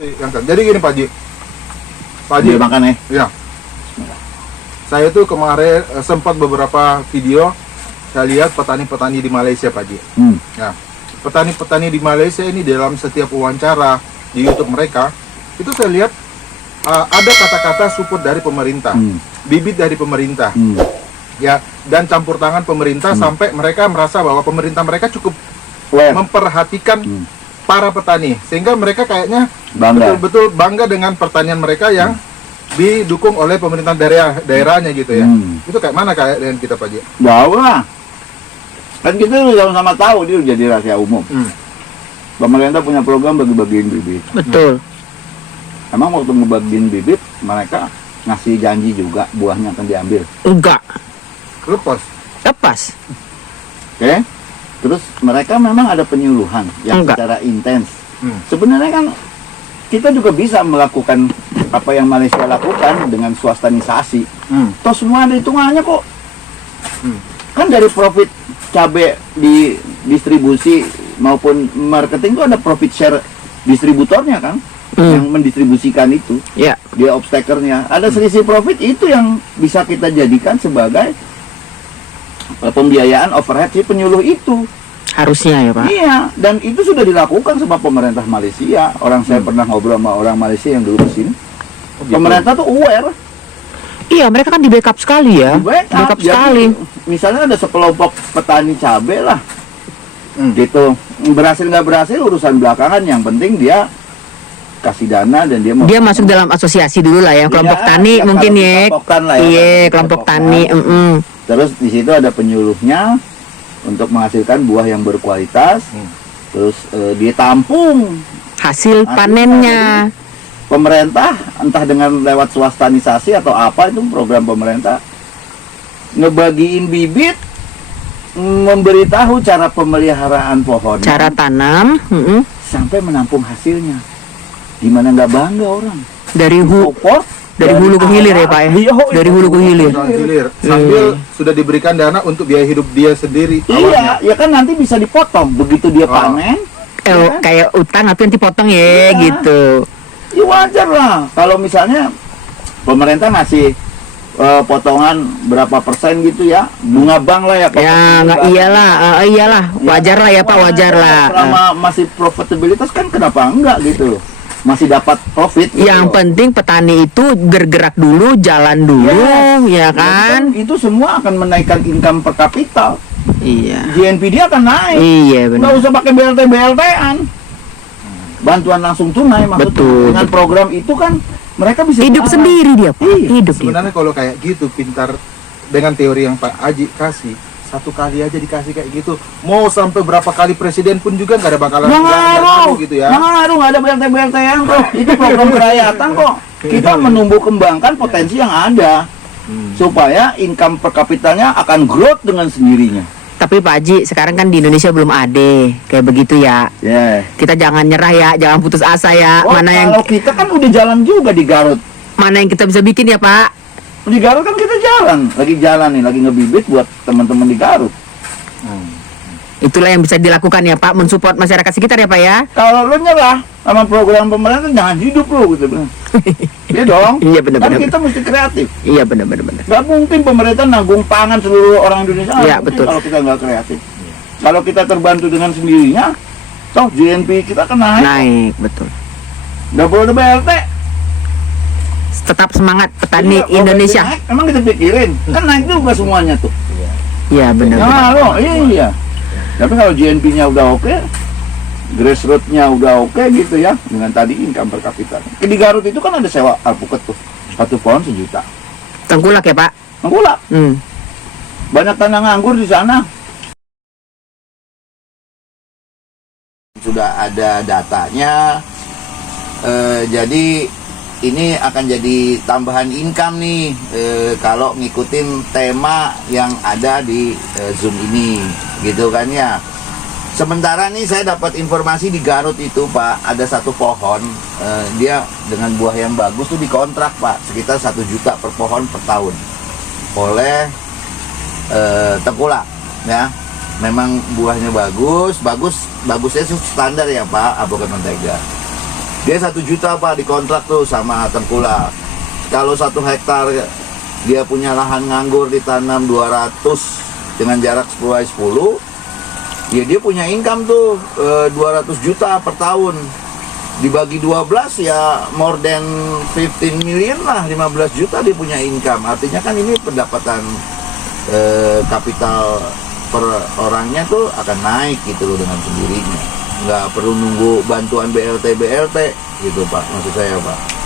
Jadi gini Pak Haji. Pak Haji makan ya? Ya. Saya tuh kemarin sempat beberapa video saya lihat petani-petani di Malaysia Pak Haji. Ya. Petani-petani di Malaysia ini dalam setiap wawancara di YouTube mereka itu saya lihat ada kata-kata support dari pemerintah, bibit dari pemerintah. Ya, dan campur tangan pemerintah sampai mereka merasa bahwa pemerintah mereka cukup memperhatikan para petani sehingga mereka kayaknya betul-betul bangga dengan pertanian mereka yang didukung oleh pemerintah daerahnya gitu ya. Itu kayak mana kayak dengan kita Pak Haji? Jauh lah. Kan kita udah sama tahu dia jadi rahasia umum. Pemerintah punya program bagi-bagiin bibit. Betul. Emang waktu ngebagiin bibit mereka ngasih janji juga buahnya akan diambil? Enggak. Lepas. Oke. Terus mereka memang ada penyuluhan yang Enggak. secara intens. Sebenarnya kan kita juga bisa melakukan apa yang Malaysia lakukan dengan swastanisasi. Toh semua ada hitungannya kok. Kan dari profit cabai di distribusi maupun marketing itu ada profit share distributornya kan, yang mendistribusikan itu. Ya. Dia obstakernya. Ada selisih profit itu yang bisa kita jadikan sebagai pembiayaan overhead si penyuluh itu. Harusnya ya Pak. Iya, dan itu sudah dilakukan sama pemerintah Malaysia. Orang saya pernah ngobrol sama orang Malaysia yang dulu di sini. Pemerintah tuh aware. Iya, mereka kan di backup sekali ya. Di backup jadi, sekali. Misalnya ada sekelompok petani cabai lah, gitu. Berhasil nggak berhasil urusan belakangan. Yang penting dia kasih dana dan dia mau. Dia masuk dalam asosiasi dulu lah ya, kelompok Iya, tani ya, mungkin kalau ya. ketopoktan lah ya, Iya, kalau kelompok ketopoktan. tani. Terus di situ ada penyuluhnya untuk menghasilkan buah yang berkualitas. Terus dia tampung Hasil panennya. pemerintah, entah dengan lewat swastanisasi atau apa, itu program pemerintah ngebagiin bibit, memberitahu cara pemeliharaan pohon, Cara tanam. sampai menampung hasilnya. Gimana nggak bangga orang? Dari Support dari hulu ke hilir ya Pak ya. Iya, Dari hulu ke hilir. Sambil sudah diberikan dana untuk biaya hidup dia sendiri. Iya, ya kan nanti bisa dipotong begitu dia panen. Ya kan? Kayak utang tapi nanti potong ya Iya. gitu. Ya wajar lah kalau misalnya pemerintah ngasih potongan berapa persen gitu ya, bunga bank lah ya Pak. Ya nggak iyalah, wajar lah ya Pak, wajar lah. Selama masih profitabilitas kan kenapa enggak gitu loh, masih dapat profit gitu Yang loh. penting petani itu bergerak dulu, jalan dulu, ya kan? Itu semua akan menaikkan income per kapita. Iya. GNP dia akan naik. Iya Nggak benar. usah pakai BLT-an. Bantuan langsung tunai maksudnya. Betul. Dengan program itu kan mereka bisa Hidup jalan. sendiri dia Pak. Iya. Hidup dia. Sebenarnya kalau kayak gitu pintar dengan teori yang Pak Haji kasih, satu kali aja dikasih kayak gitu, mau sampai berapa kali presiden pun juga nggak ada bakalan Nggak nggak ngaruh ngaruh gitu ya. Nggak ngaruh, nggak ada BLT-BLT-an kok. Itu program kerakyatan kok. Kita menumbuh kembangkan potensi yang ada supaya income per kapitanya akan growth dengan sendirinya. Tapi Pak Haji, sekarang kan di Indonesia belum ada kayak begitu ya. Ya. Kita jangan nyerah ya, jangan putus asa ya. Oh, kalau kita kan udah jalan juga di Garut. Mana yang kita bisa bikin ya Pak? Di Garut kan kita jalan nih, lagi ngebibit buat teman-teman di Garut. Itulah yang bisa dilakukan ya Pak, mensupport masyarakat sekitar ya Pak ya. Kalau lu nyerah sama program pemerintah jangan hidup lu gitu bilang. Iya dong. Iya benar Kan benar. kita mesti kreatif. Iya benar benar benar. Gak mungkin pemerintah nanggung pangan seluruh orang Indonesia. Iya, Nggak mungkin betul. kalau kita nggak kreatif. Kalau kita terbantu dengan sendirinya, toh GNP kita kan naik. Naik betul. Nggak perlu ada BLT. Tetap semangat petani Iya, kalau Indonesia. BLT naik, emang kita pikirin, kan naik juga semuanya tuh. Iya benar. Nah, loh, iya. Tapi kalau GNP-nya udah oke, grassroots-nya udah oke gitu ya, dengan tadi income per kapita. Di Garut itu kan ada sewa alpukat tuh, 1 pohon 1 juta. Tengkulak ya Pak. Mengkulak. Hmm. Banyak tanah nganggur di sana. Sudah ada datanya, jadi ini akan jadi tambahan income nih kalau ngikutin tema yang ada di Zoom ini, gitu kan ya. Sementara nih saya dapat informasi di Garut itu Pak, ada 1 pohon, dia dengan buah yang bagus tuh dikontrak Pak, sekitar 1 juta per pohon per tahun oleh Tengkulak ya. Memang buahnya bagusnya standar ya Pak, avokat mentega. Dia 1 juta Pak dikontrak tuh sama Tengkulak. Kalau 1 hektar dia punya lahan nganggur ditanam 200 dengan jarak 10x10, ya dia punya income tuh 200 juta per tahun. Dibagi 12 ya more than 15 million lah, 15 juta dia punya income. Artinya kan ini pendapatan kapital per orangnya tuh akan naik gitu loh dengan sendirinya. Nggak perlu nunggu bantuan BLT gitu Pak, maksud saya Pak.